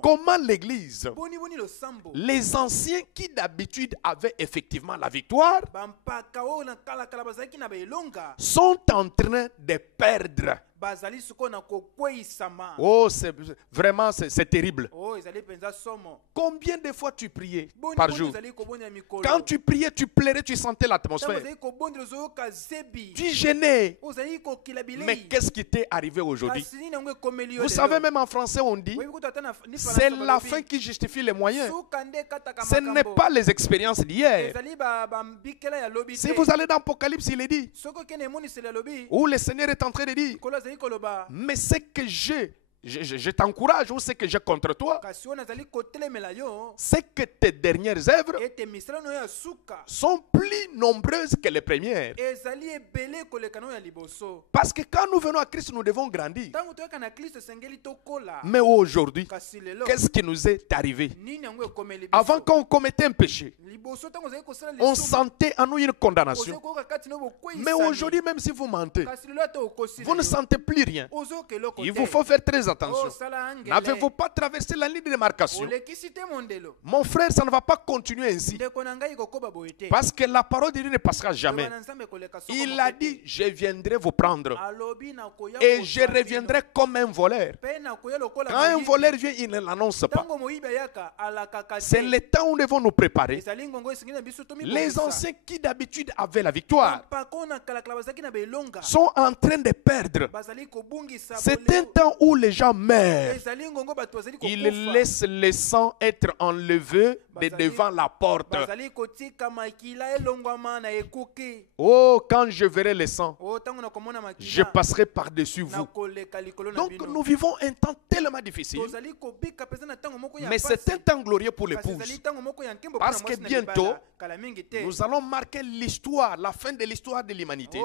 Comment l'église, les anciens qui d'habitude avaient effectivement la victoire, sont en train de perdre. Oh, c'est vraiment, c'est terrible. Combien de fois tu priais par jour? Quand tu priais, tu pleurais, tu sentais l'atmosphère. Tu gênais. Mais qu'est-ce qui t'est arrivé aujourd'hui? Vous savez, même en français, on dit, c'est la fin qui justifie les moyens. Ce n'est pas les expériences d'hier. Si vous allez dans l'Apocalypse, il est dit, où le Seigneur est en train de dire, mais ce que je t'encourage, ou ce que j'ai contre toi, c'est que tes dernières œuvres sont plus nombreuses que les premières. Parce que quand nous venons à Christ, nous devons grandir. Mais aujourd'hui, qu'est-ce qui nous est arrivé? Avant qu'on commettait un péché, on sentait en nous une condamnation. Mais aujourd'hui, même si vous mentez, vous ne sentez plus rien. Il vous faut faire très attention. N'avez-vous pas traversé la ligne de démarcation? Mon frère, ça ne va pas continuer ainsi. Parce que la parole de Dieu ne passera jamais. Il a dit, je viendrai vous prendre. Et je reviendrai comme un voleur. Quand un voleur vient, il ne l'annonce pas. C'est le temps où nous devons nous préparer. Les anciens qui d'habitude avaient la victoire sont en train de perdre. C'est un temps où les gens meurent. Ils laissent le sang être enlevé de devant la porte. Oh, quand je verrai le sang, je passerai par-dessus vous. Donc nous vivons un temps tellement difficile. Mais c'est un temps glorieux pour l'épouse. Parce que bientôt, nous allons marquer l'histoire, la fin de l'histoire de l'humanité.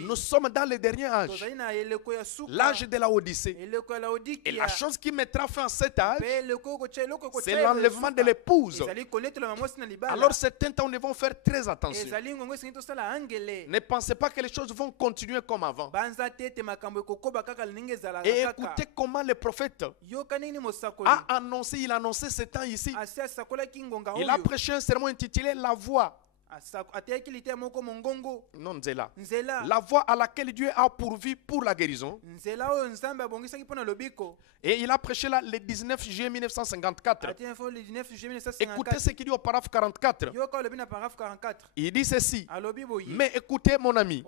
Nous sommes dans le dernier âge, l'âge de la Odyssée. Et la chose qui mettra fin à cet âge, c'est l'enlèvement de l'épouse. Alors c'est un temps où nous devons faire très attention. Ne pensez pas que les choses vont continuer comme avant. Et écoutez comment le prophète a annoncé, il a annoncé ce temps ici. Il a prêché un sermon intitulé La Voix. Non, Nzela. La voie à laquelle Dieu a pourvu pour la guérison. Et il a prêché là le 19 juillet 1954. Écoutez ce qu'il dit au paragraphe 44. Il dit ceci. Mais écoutez mon ami,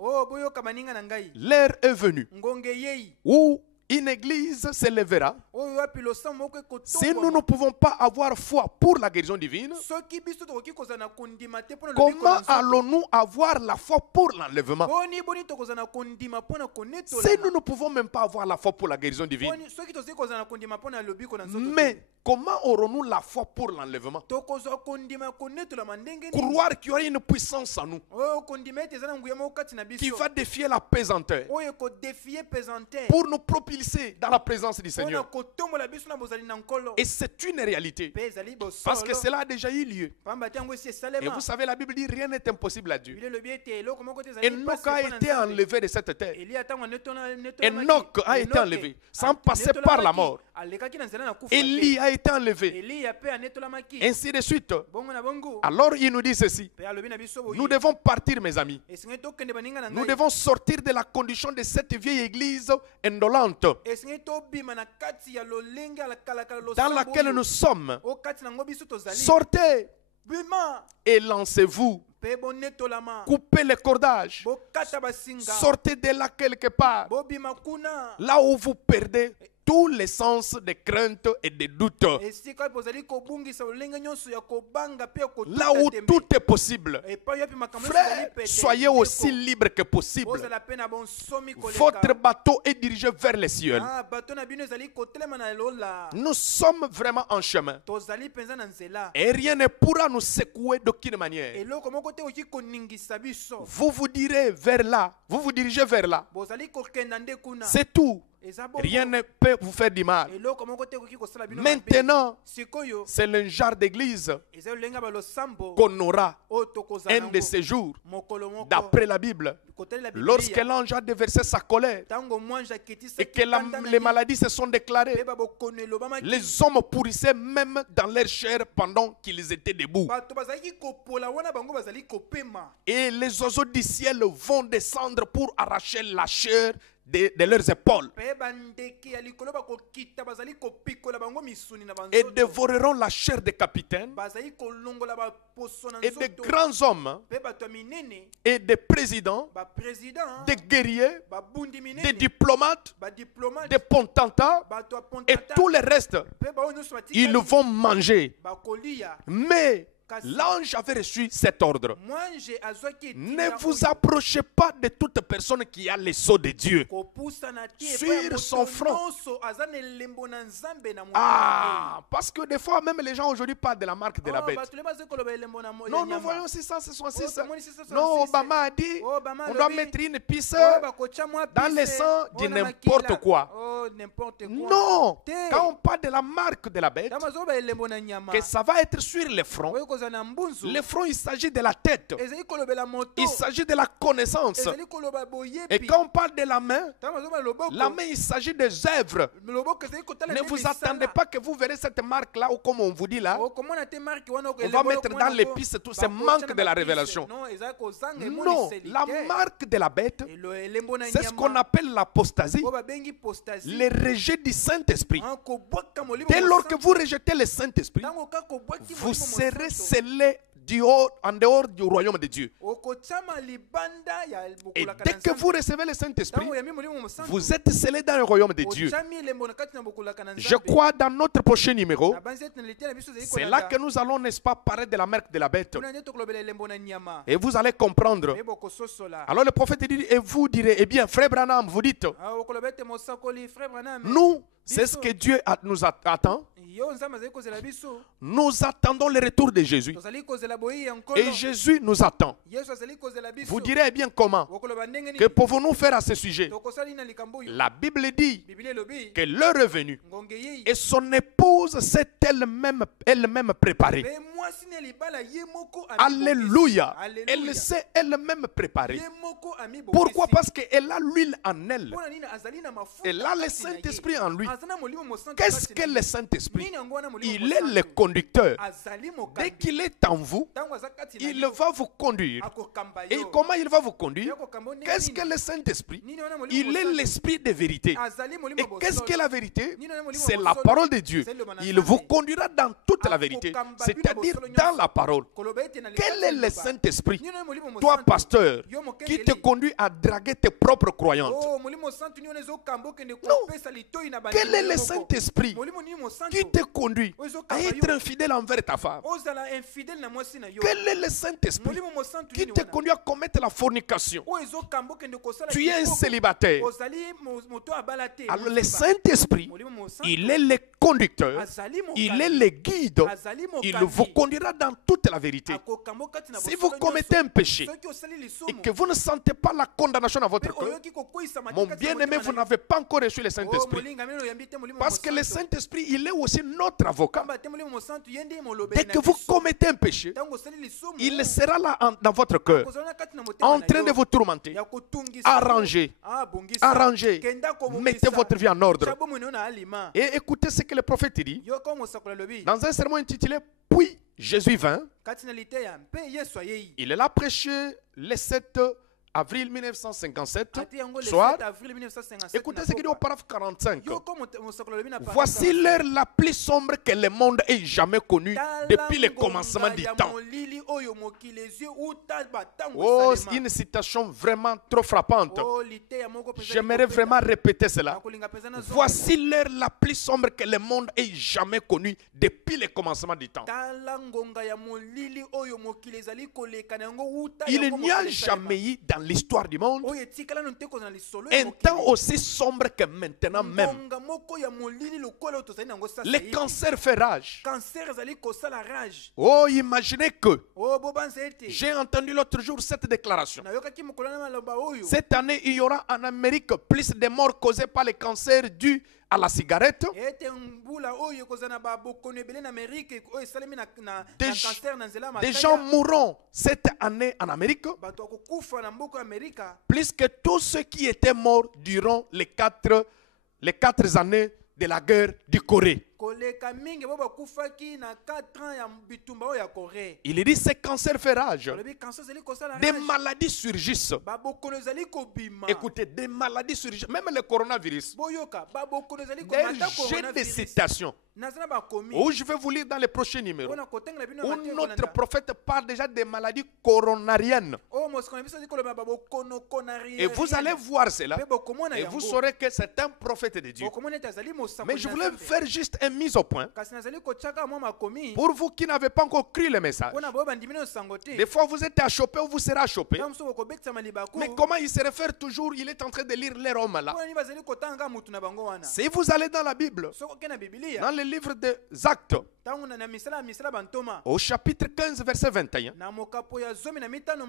l'heure est venue où une église s'élèvera. Si nous ne pouvons pas avoir foi pour la guérison divine, comment allons-nous avoir la foi pour l'enlèvement? Si nous ne pouvons même pas avoir la foi pour la guérison divine, mais comment aurons-nous la foi pour l'enlèvement? Croire qu'il y aura une puissance en nous qui va défier la pesanteur pour nous propulser glisser dans la présence du mpona Seigneur. kotombola biso na bozali na nkolo Et c'est une réalité. mpe ezali Parce que bosolo cela a déjà eu lieu. pamba te yango esi Et esalema vous savez, la Bible dit rien n'est impossible à Dieu. biblia elobi ete eloko moko te ezali Enoch mpasi a mpo na été Nzambe. enlevé de cette terre. Elia ntango Enoch a été enlevé sans passer par la mort. alekaki na nzela na kufa Élie a été enlevé. eliya mpe anetolamaki Ainsi de suite. bongo na bongo Alors il nous dit ceci. mpe alobi na biso Nous boye devons partir, mes amis. esengeli tokende baninga na Nous ngai devons sortir de la condition de cette vieille église indolente esengeli tobima na kati ya lolenge ya kalakala dans losambo laquelle oyo. nous sommes. o kati nango biso tozali Sortez bima et lancez-vous. mpe bonetolama Coupez les cordages. bokata basinga Sortez de là quelque part. bobima kuna Là où vous perdez tous les sens de crainte et de doute. esika oyo bozali kobungisa lolenge nyonso ya kobanga mpe ya Là où kotuta tout est possible. epai wapi makambo nyonso ezali Frère, pete soyez ndeko. aussi libre que possible. bozala mpe na bonsomi Votre koleka bateau est dirigé vers les cieux. bato na bino ezali kotelema na lola Nous sommes vraiment en chemin. tozali mpenza na nzela Et rien ne pourra nous secouer d'aucune manière. eloko moko te okoki koningisa biso Vous vous direz vers là. Vous vous dirigez vers là. bozali kokenda nde kuna C'est tout. eza bongo Rien ne peut vous faire du mal. eloko moko te okoki kosala bino mabe. Maintenant, sikoyo c'est le genre d'église eza lolenga balosambo qu'on aura oyo tokozala un nango de ces jours, mokolo moko d'après la Bible. kotalela Lorsque biblia l'ange a déversé sa colère ntango mwange et aketisaki que kanda na les ye, maladies se sont mpe déclarées, babokono elobamaki les hommes pourrissaient même dans leur chair pendant qu'ils étaient debout. bato bazalaki kopola wana bango bazali kopema Et les oiseaux du ciel vont descendre pour arracher la chair de leurs épaules mpe bandeke ya likolo bakokita bazali kopikola bango misuni na et banzoto dévoreront la chair des capitaines bazali kolongola baposo na et des nzoto grands hommes mpe bato ya minene et des présidents, baprésident des guerriers, babundi des minene diplomates, badiplomate des potentats bato ya et pontata tout le reste. mpe baoyo nyonso Ils batikali vont manger. bakolia Mais kasi l'ange avait reçu cet ordre. mwange azwaki Ne etinda vous oyo approchez pas de toute personne qui a les sceaux de Dieu. kopusana te Sur epai ya son moto front. nyonso aza na elembo na nzambe na Ah, parce que des fois, même les gens aujourd'hui parlent de la marque de la bête. bato le bazali koloba elembo na Non, nous voyons 666. Oh, tomoni 666. Non, Obama a dit, Oh, Obama on doit alobi, mettre une pisse dans dans le sang de n'importe quoi. n'importe quoi Non, Te. quand on parle de la marque de la bête, ntango azoba elembo na nyama que ça va être sur le front. oyo kozala na mbunzu Le front, il s'agit de la tête. ezali kolobela moto Il s'agit de la connaissance. ezali koloba Et boyebi quand on parle de la main, ntango azoba loboko la main, il s'agit des œuvres. loboko ezali kotala Ne nde vous misala. attendez pas que vous verrez cette marque-là, ou comme on vous dit là. okomona te marke wana On va mettre dans les pistes tout ce manque de la révélation. non ezali kozanga Non, emoniseli la te. marque de la bête, Elembo na c'est ce qu'on nyama appelle l'apostasie, oyo babengi postasie le rejet du Saint-Esprit. kobwaka molimo Dès lors que mosantu. vous rejetez le Saint-Esprit, ntango kaka kobwaki vous molimo serez mosantu, scellés en dehors du royaume de Dieu. okotiama libanda ya Et bokolaka dès na que Nzambe. vous recevez le Saint-Esprit, Ntango oyambi molimo mosantu, vous êtes scellés dans le royaume de Dieu. otiami elembo na kati na bokolaka na Je Nzambe. crois dans notre prochain numéro, Na banzi ete na litiya na biso ezali c'est kolanda. là que nous allons, n'est-ce pas, parler de la marque de la bête. Kuna nde tokolobela elembo na nyama Et vous allez comprendre. mpe bokososola. Alors le prophète dit, et vous direz, eh bien, frère Branham, vous dites, Ah, okoloba ete mosakoli frère Branham nous, c'est ce que Dieu nous attend. yo nzambe azali kozela biso Nous attendons le retour de Jésus. tozali kozela boyi ya nkolo Et Jésus nous attend. yesu azali kozela biso Vous direz, eh bien, comment? okoloba ndenge Que nini pouvons-nous faire à ce sujet? tokosali na likambo oyo La Bible dit biblia elobi que l'heure est venue ngonge yei et son épouse s'est elle-même préparée. mpe mwasi na libala ye moko Alléluia. Alléluia. Elle s'est elle-même préparée. ye moko amibongisi. Pourquoi? Parce qu'elle a l'huile en elle. Mpona nini azali na mafuta Elle a le kati na ye. Saint-Esprit en lui. aza na molimo mosantu Qu'est-ce kati que na le ye. Saint-Esprit? Nini yango wana molimo Il est mosantu? le conducteur. azali Dès mokambi qu'il est en vous, ntango aza kati na il yo, va vous conduire. akokamba Et yo. comment il va vous conduire? Ye akokamba yo ndenge Qu'est-ce nini? que le Saint-Esprit? Nini wana molimo Il est mosantu? l'esprit de vérité. azali molimo Et qu'est-ce bosolo. que la vérité? Nini wana molimo C'est la bosolo? parole de Dieu. C'est le manasame. Il vous conduira dans toute la vérité, c'est-à-dire dans la parole. Koloba ete na Quel likasi est le liloba. Saint-Esprit? Nini wana molimo Toi, mosantu? pasteur, Yo qui mokengeli. te conduit à draguer tes propres croyantes. Oh, molimo mosantu nini wana ezokamba okende Non. kopesa litoi na Quel est bandeko le moko. Saint-Esprit molimo nini mosantu qui te conduit à être infidèle envers ta femme? ozala infidèle na mwasi na yo. Quel est le Saint-Esprit molimo mosantu qui nini te wana? conduit à commettre la fornication? oyo ezokamba okende kosala Tu es un kitoko. célibataire. ozali moto abala te. Alors le Saint-Esprit, molimo mosantu il est le conducteur azali il mokali, est le guide, azali il mokambi, vous conduira dans toute la vérité. akokamba kati na Si bosolo vous commettez nyonso. un péché Soki osali et lisumu, que vous ne sentez pas la condamnation dans pe votre cœur, oyoki kokweyisa mon matika kati na bien-aimé, motema vous na yo. n'avez pas encore reçu le Oh, Saint-Esprit. molinga mino oyambi te molimo Parce que le mosantu. Saint-Esprit, il est aussi notre avocat. Pamba te molimo mosantu, ye ndiye molobeli Dès na que vous biso. commettez un péché, Ntango osali lisumu, il sera là dans votre cœur, akozala kati na motema en na train yo. de vous tourmenter. Ya kotungisa, Arrangez, abongisa, arrangez, kenda kobongisa, mettez votre vie en ordre. tya bomoi na alima. Et écoutez ce que le prophète dit Yo kaka mosakola lobi, dans un sermon intitulé Puis Jésus vint. kati na liteya mpe yesu ayei. Il est là prêché le 7 avril 1957 Ati yango le soir. 7 avril 1957 Écoutez na ce qu'il dit au pokwa. paragraphe 45. Yo ko mosakola lobi na paragraphe Voici 45. l'heure la plus sombre que le monde ait jamais connue Tala depuis le ngonga commencement du ya temps. molili oyo mokili ezwi uta batango Oh, esalema. une citation vraiment trop frappante. Oh, liteya moko penza J'aimerais likopeta. vraiment répéter cela. Nakolinga penza na zongo. Voici l'heure la plus sombre que le monde ait jamais connue depuis le commencement du temps. Tala ngonga ya molili oyo mokili ezali koleka na yango uta Il yango n'y a mokili esalema. jamais eu dans l'histoire du monde Oyo etikala no nteko na lisolo ya un mokili. temps aussi sombre que maintenant même. Ngonga moko ya molili lokola oyo tozali nango sasa Le hivi. cancer fait rage. Cancer ezali kosala rage. Oh, imaginez que Oh, bobanza ete. j'ai entendu l'autre jour cette déclaration. Nayokaki mokolo na maloba oyo. Cette année, il y aura en Amérique plus de morts causées par le cancer dû à la cigarette. Ete mbula oyo kozana ba bokono ebele na Amerique oyo esalemi na Des, cancer na nzela des makaya. gens mourront cette année en Amérique, Bato akokufa na mboka ya Amerika. plus que tous ceux qui étaient morts durant les quatre années de la guerre du Corée. Koleka mingi bo bakufaki na 4 ans ya bitumba oyo ya Corée. Il dit ce cancer fait rage. Olobi cancer ezali kosala Des rage. maladies surgissent. Ba bokono ezali kobima. Écoutez, des maladies surgissent. Même le coronavirus. Boyoka ba bokono ezali D'ailleurs, komata j'ai des coronavirus. citations Nazana ba komi. où je vais vous lire dans les prochains numéros. Ona kotengela bino Où mateko notre nanda. prophète parle déjà des maladies coronariennes. Oh moskona biso zikoloba ba bokono konari. Et vous allez voir cela. Pe bokomona Et yango. vous saurez que c'est un prophète de Dieu. Bokomona ete azali mosakoli Mais je na voulais Nzambe. faire juste une mise au point. Kasi nazali kotiaka mwa makomi. Pour vous qui n'avez pas encore cru le message. Mpona boyo bandimi no sango te. Des fois, vous êtes achoppé ou vous serez achoppé. Ntango mosusu bokobekisama libaku. Mais comment il se réfère toujours? Il est en train de lire les Roms là. Mpona nini bazali kotanga mutu na bango wana. Si vous allez dans la Bible, Soko ke na Biblia. dans le livre des Actes, Ntango na misala bantoma. au chapitre 15, verset 21, Na mokapo ya 15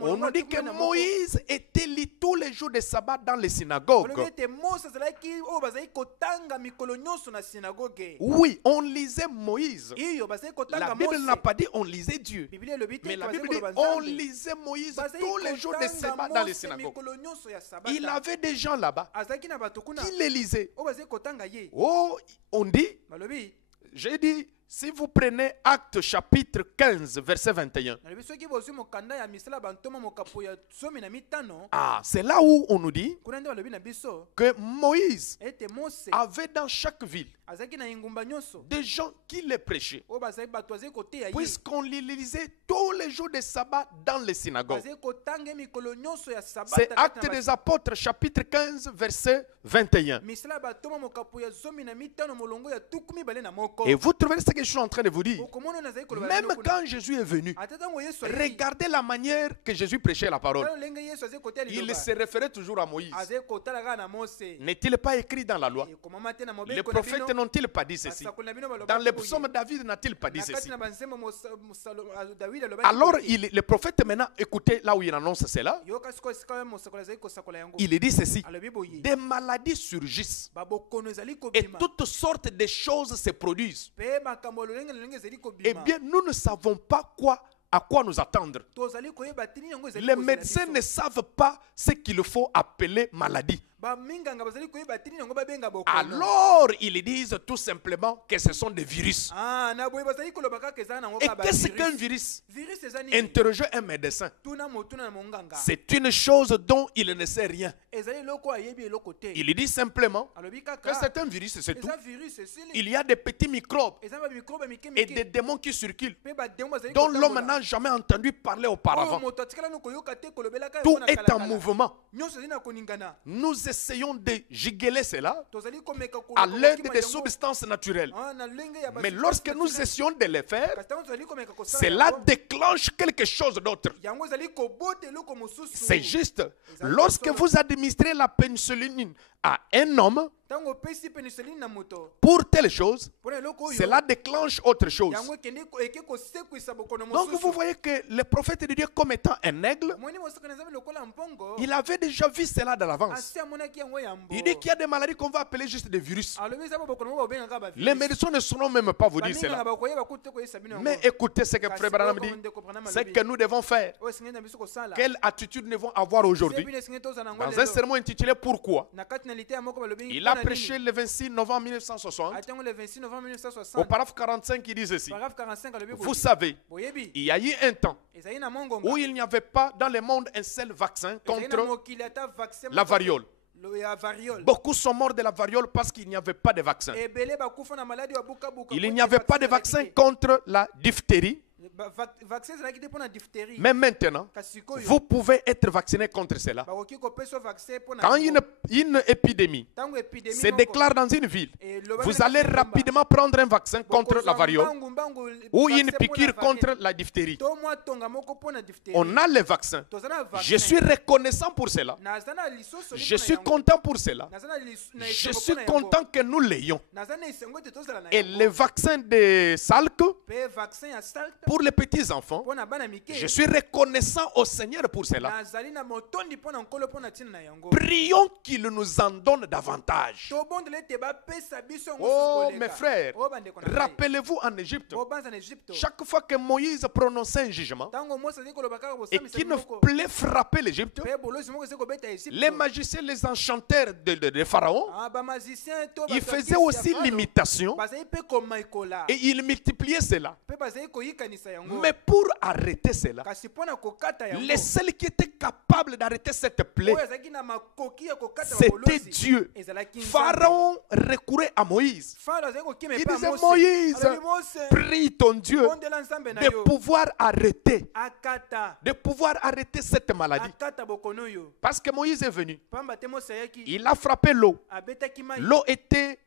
on nous dit que Moïse était lit tous les jours de sabbat dans les synagogues. olobi ete Mose azalaki oyo bazali kotanga mikolo nyonso na synagogue. Oui, on lisait Moïse. Iyo bazali La kotanga Bible Mose. n'a pas dit on lisait Dieu. Biblia elobi te Mais la bazali Bible dit koloba on Nzambe. lisait Moïse Bazali tous les jours de kotanga sabbat dans les Mose synagogues. mikolo nyonso ya sabata. Il avait des gens là-bas Azalaki na bato kuna. qui les lisaient. Oyo bazali kotanga ye. Oh, on dit, Balobi. j'ai dit, si vous prenez Actes chapitre 15, verset 21, Nalobi soki bozwi mokanda ya misala bantoma mokapo ya 15. ah, c'est là où on nous dit Kuna nde balobi na biso. que Moïse Ete Mose. avait dans chaque ville Azalaki na ingumba nyonso. des gens qui les prêchaient, Oyo bazali bato bazali koteya ye. puisqu'on les lisait tous les jours de sabbat dans les synagogues. Bazali kotanga mikolo nyonso ya sabata. C'est kati na Actes ba- des Apôtres chapitre 15, verset 21. misala batoma mokapo ya 15 molongo ya 21. Et vous trouvez ce que je suis en train de vous dire. Okomona nazali koloba Même bino kuna. quand Jésus est venu, Ata ntango Yesu ayei, regardez la manière que Jésus prêchait la parole. tala ndenge Yesu azali koteya Il liloba. se référait toujours à Moïse. Azali kotala kaka na Mose. N'est-il pas écrit dans la loi? Ekomama te na Les mobeko na prophètes bino. n'ont-ils pas dit ceci? Basakoli na bino baloba Dans les boye. psaumes, David n'a-t-il pas dit Na kati ceci? na banzembo David alobaki Alors, boye. le prophète maintenant, écoutez là où il annonce cela. Yoka sikoyo esika oyo mosakoli azali kosakola yango. Il dit ceci. Alobi boye. Des maladies surgissent Babokono ezali et kobima. toutes sortes de choses se produisent. Pe makambo lolenge na lolenge ezali Eh kobima. bien, nous ne savons pas à quoi nous attendre. Tozali koyeba tini yango ezali Les kozela médecins biso. ne savent pas ce qu'il faut appeler maladie. Baminganga bazali koyeba tini yango babenga bokono. Alors, ils disent tout simplement que ce sont des virus. Ah, na boye bazali koloba kaka ezala nango Et kaka qu'est-ce virus. qu'un virus? Virus eza nini? Interrogez un médecin. Tuna motuna na monganga. C'est une chose dont il ne sait rien. Ezali eloko ayebi eloko te. Il dit simplement Alobi que kaka. c'est un virus, c'est tout. Eza virus esili. Il y a des petits microbes Eza ba microbe mike et des mike. démons qui circulent, Pe ba demo bazali dont kotambola. l'homme n'a jamais entendu parler Oyo auparavant. moto atikala no koyoka te kolobelaka Tout yango na est en kalakala. mouvement. Nyonso ezali na koningana. Nous essayons de juguler cela Tozali komeka à koloba l'aide kokima des yango. substances naturelles. Ah, na lenge ya ba Mais substance lorsque nous naturelle. essayons de le faire, Kasi ntango tozali komeka kosala cela yango, déclenche quelque chose d'autre. yango ezali kobota eloko mosusu. C'est juste, lorsque vous administrez la pénicilline à un homme, ntango opesi pénicilline na moto pour telle chose, mpona eloko oyo cela déclenche autre chose. yango eke kosekwisa bokono Donc vous mosusu. voyez que le prophète de Dieu, comme étant un aigle, Moni mosaka na nzambe lokola mpongo il avait déjà vu cela de l'avance. asi amonaki yango yambo Il dit qu'il y a des maladies qu'on va appeler juste des virus. alobi eza bokono mo babengaka ba Les médecins ne sauront même pas vous dire baninga cela. bakoyeba kutu te koyesa bino yango Mais écoutez ce que Kasi Frère Branham oyo dit. ndeko Branham C'est alobi, que nous devons faire. oyo esengeli na biso kosala Quelle attitude nous devons avoir aujourd'hui? bino esengeli tozala nango Dans un lelo sermon intitulé Pourquoi? na kati na lite ya moko balobi Il a mpona prêché nini? le 26 novembre 1960. atango le 26 novembre Au 1960 paragraphe 45, il dit ceci. paragraphe 45 alobi Vous savez, boyebi il y a eu un temps ezali na mongonga où il n'y avait pas dans le monde un seul vaccin ezali na contre mokili ata vaccin la moko variole. ya variole Beaucoup sont morts de la variole parce qu'il n'y avait pas de vaccin. ebele bakufa na maladi ya bukabuka Il n'y avait pas de vaccin contre la diphtérie. vaccin ezalaki te mpona diphtérie Mais maintenant, kasi sikoyo vous pouvez être vacciné contre cela. bakoki kopesa vaccin mpona Quand une épidémie ntango épidémie se déclare dans une ville, elobaki vous na allez Kingomba, rapidement prendre un vaccin contre la bokozwa variole mbangu ou vaccin une mpona piqûre variole. contre la diphtérie. to mwa tonga moko mpona diphtérie On a les vaccins. toza na vaccin Je suis reconnaissant pour cela. naza na lisoso Je suis content pour cela. naza na na Je esengo suis mpona yango. content que nous l'ayons. naza na esengo ete tozala na Et yango. les vaccins de Salk mpe vaccin ya salt pour les petits-enfants, mpona bana mike je suis reconnaissant au Seigneur pour cela. nazali na motondi mpona nkolo mpona ntina na yango Prions qu'il nous en donne davantage. tobondela ete bapesa biso yango Oh, susu mes koleka. frères, Oh, bandeko na ngai. rappelez-vous en Égypte, bobanza na egypte chaque fois que Moïse prononçait un jugement ntango mose azali koloba kaka et bosamisa qu'il ne biloko plaît frapper l'Égypte, mpe bolosi moko ezali kobeta Egypte. les magiciens, les enchanteurs de Pharaon, Ah, bamagicien to ils bato faisaient ya kisi aussi ya Faraon, l'imitation bazali mpe komaikola et ils multipliaient cela. mpe bazali koyikanisa yango Mais pour arrêter cela, kasi mpona kokata yango les seuls qui étaient capables d'arrêter cette plaie, oyo azalaki na makoki ya kokata c'était babolosi Dieu. ezalaki Nzambe. Pharaon recourait à Moïse. Farao azali kokima Il epa disait, Mose. Moïse, Alobi, Mose, prie ton Dieu bondela nzambe na de yo pouvoir arrêter, akata cette maladie. akata bokono oyo Parce que Moïse est venu. pamba te Mose ayaki Il a frappé l'eau. abetaki mai L'eau était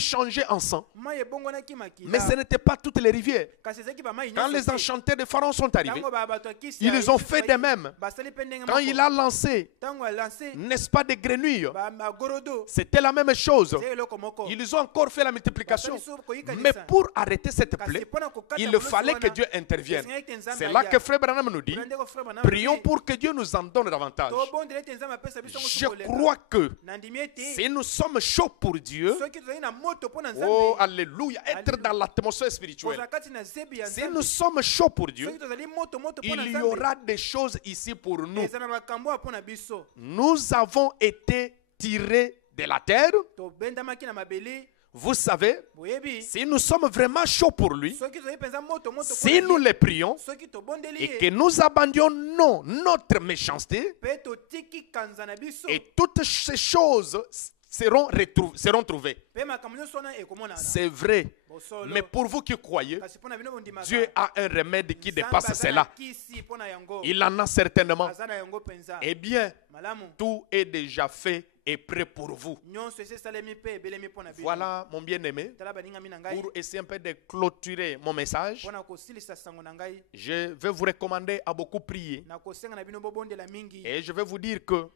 changée en sang. mai ebongonaki makila Mais ce n'était pas toutes les rivières. kasi ezalaki bamai Quand les enchanteurs de Pharaon sont arrivés, ntango bato ya kisi ils ont fait de même. basali mpe ndenge Quand il a lancé, ntango alance n'est-ce pas, des grenouilles, magorodo c'était la même chose. ezali eloko moko Ils ont encore fait la multiplication. Basali so koyikanisa. Mais pour arrêter cette kasi plaie, mpona kokata il bolosi fallait que wana, Dieu intervienne. esengeli ete Nzambe C'est là aya. que Frère Branham nous dit, Kuna ndeko Frère Branham prions alobi, pour que Dieu nous en donne davantage. tobondela ete Nzambe apesa biso yango Je sukoleka. crois que nandimi ete si nous sommes chauds pour Dieu, soki tozali na moto mpona oh nzambe alléluia, être dans l'atmosphère spirituelle. kozala kati na zebi ya Si nzambe nous sommes chauds pour Dieu, soki tozali moto mpona il y nzambe aura des choses ici pour nous. eza na makambo oyo mpona biso Nous avons été tirés de la terre. tobendamaki na mabele Vous savez, boyebi si nous sommes vraiment chauds pour lui, soki tozali mpenza moto si nous le prions soki tobondeli et ye que nous abandonnons notre méchanceté, mpe totiki kanza na biso et toutes ces choses seront trouvées. mpe makambo nyonso wana ekomonana C'est vrai. bosolo Mais pour vous qui croyez, kasi mpona bino bondimaka Dieu a un remède qui Nzambe dépasse aza na cela. kisi mpona yango Il en a certainement. aza na yango mpenza Eh bien, malamu tout est déjà fait et prêt pour vous. nyonso esi esalemi mpe ebelemi mpona bino Voilà, mon bien-aimé, tala baningami na ngai pour essayer un peu de clôturer mon message, mpona kosilisa sango na ngai je vais vous recommander à beaucoup prier. nakosenga na bino bobondela mingi Et je vais vous dire que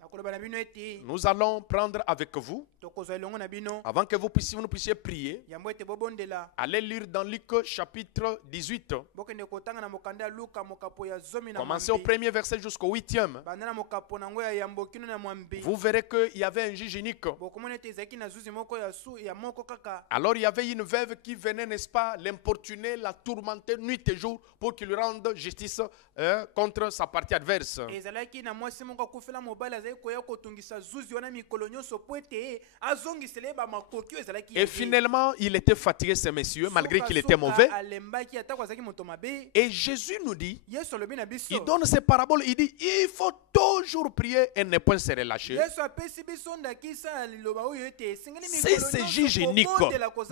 nakoloba na bino ete nous allons prendre avec vous, tokozwa elongo na bino avant que vous puissiez prier, yambo ete bobondela allez lire dans Luc chapitre 18. bokende kotanga na mokanda ya luka mokapo ya zomi na Commencez au mwambi premier verset jusqu'au 8e. banda na mokapo nango ya yambo kino na mwambi Vous verrez qu'il y avait un juge unique. bokomona ete ezalaki na zuzi moko ya moko kaka Alors il y avait une veuve qui venait, n'est-ce pas, l'importuner, la tourmenter nuit et jour pour qu'il lui rende justice contre sa partie adverse. ezalaki na mwasi moko akufela mobali azali koya kotungisa zuzi wana mikolo nyonso po ete azongisela ye bamakoki oyo ezalaki Et finalement, il était fatigué, ce monsieur, malgré qu'il était mauvais. alembaki atako azalaki moto mabe Et Jésus nous dit, yesu alobi na biso il donne ces paraboles, il dit, il faut toujours prier et ne point se relâcher. yesu apesi biso ndakisa ya liloba oyo ete esengeli C'est ce juge unique,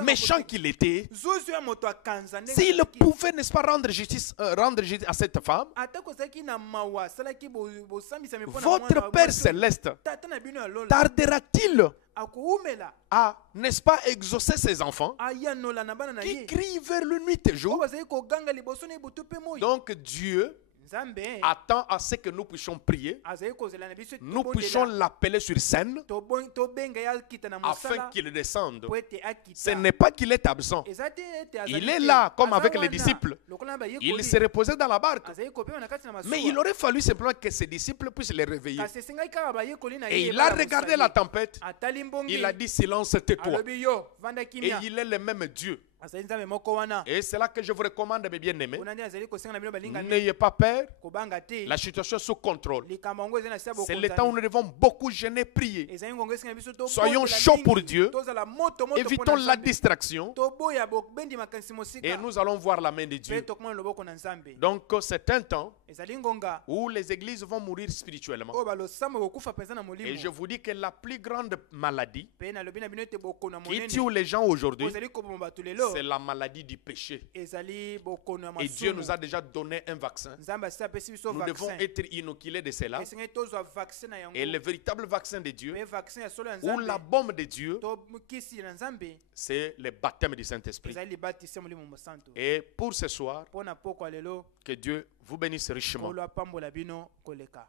méchant qu'il était, zuzi ya moto akanza ndenge s'il azalaki. pouvait, n'est-ce pas, rendre justice à cette femme, atako azalaki na mawa asalaki bosambisami mpona votre mwana wa Père mwasi. céleste tata na bino ya lola tardera-t-il akoumela à, n'est-ce pas, exaucer ses enfants ayanola na bana na qui ye crient vers le nuit et oyo jour? bazali koganga liboso na ye butu mpe moi Donc Dieu nzambe attend à ce que nous puissions prier, azali kozela na biso nous puissions l'appeler sur scène tobenga ye akita na afin mosala qu'il descende. po ete Ce akita n'est pas qu'il est absent. eza te ete azali Il est te. là, comme Aza avec les wana, disciples. lokola na bayekoli, Il s'est reposé dans la barque. azali kopema na kati na masuwa. Mais il aurait fallu simplement que ses disciples puissent les réveiller. kasi esengaki kaka bayekoli na Et ye il a ebala regardé mosali. la tempête. atali mbongi Il a dit silence, tais-toi. alobi yo vanda Et kimia il est le même Dieu. azali nzambe moko wana Et c'est là que je vous recommande, mes bien-aimés. kuna nde azali kosenga na bino balingani N'ayez pas peur. kobanga te La situation est sous contrôle. likambo yango ezali na sia C'est le temps où nous devons beaucoup gêner, prier. ezali ngongo esenga biso Soyons chauds pour Dieu. tozala moto Évitons la distraction. toboya bobendi makanisi Et mosika nous allons voir la main de mpe Dieu. tokomona loboko na nzambe Donc c'est un temps ezali ngonga où les églises vont mourir spirituellement. oyo balosambo bokufa mpenza na Et molimo je vous dis que la plus grande maladie mpe nalobi na bino ete bokono ya qui monene tue les gens aujourd'hui, ozali koboma bato lelo c'est la maladie du péché. ezali bokono ya Et Dieu nous masumu a déjà donné un vaccin. nzambe asili apesi biso Nous devons vaccin être inoculés de cela. esengeli tozwa vaccin na yango Et le véritable vaccin de Dieu, mpe vaccin ya solo ya ou la nzambe bombe de Dieu, to kisi na nzambe c'est le baptême du Saint-Esprit. ezali libatisi ya molimo mosantu Et pour ce soir, mpo na pokwa lelo que Dieu vous bénisse richement. kolo apambola bino koleka